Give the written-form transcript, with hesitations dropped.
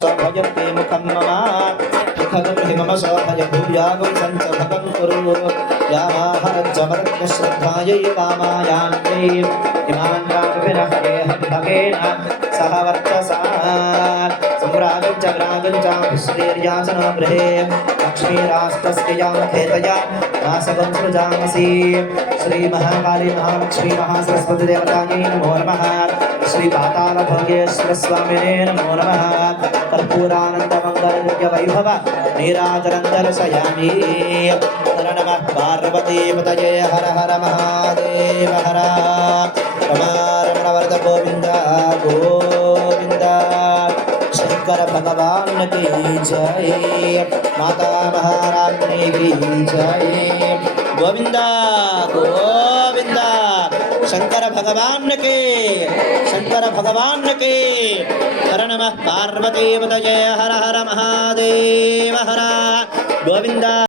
भजन्ते मुखं मम मुखगं हि मम शोभय भूयागं सञ्चभगं कुरु यामाहरज्जमरत्न श्रद्धायै कामायान्यै इमान् रागविरहरेह भगेन सह वर्चसा सम्रागं च ग्रागं च पुष्पेर्यासनो गृहे लक्ष्मीरास्तस्य यां खेतया नासगं सृजामसि श्रीमहाकाली महालक्ष्मी महासरस्वती देवतायै नमो नमः श्रीपातालभोगेश्वर स्वामिने नमो नमः कर्पूरानन्दमङ्गलनित्य वैभव नीराजनं दर्शयामि हर नमः पार्वतीपतये हर हर महादेव हर रमारमणवरद गोविन्द गोविन्द शंकर भगवान की जय माता महारानी की जय गोविंद गोविंद शंकर भगवान के हर नमः पार्वती पतये हर हर महादेव हर गोविंद।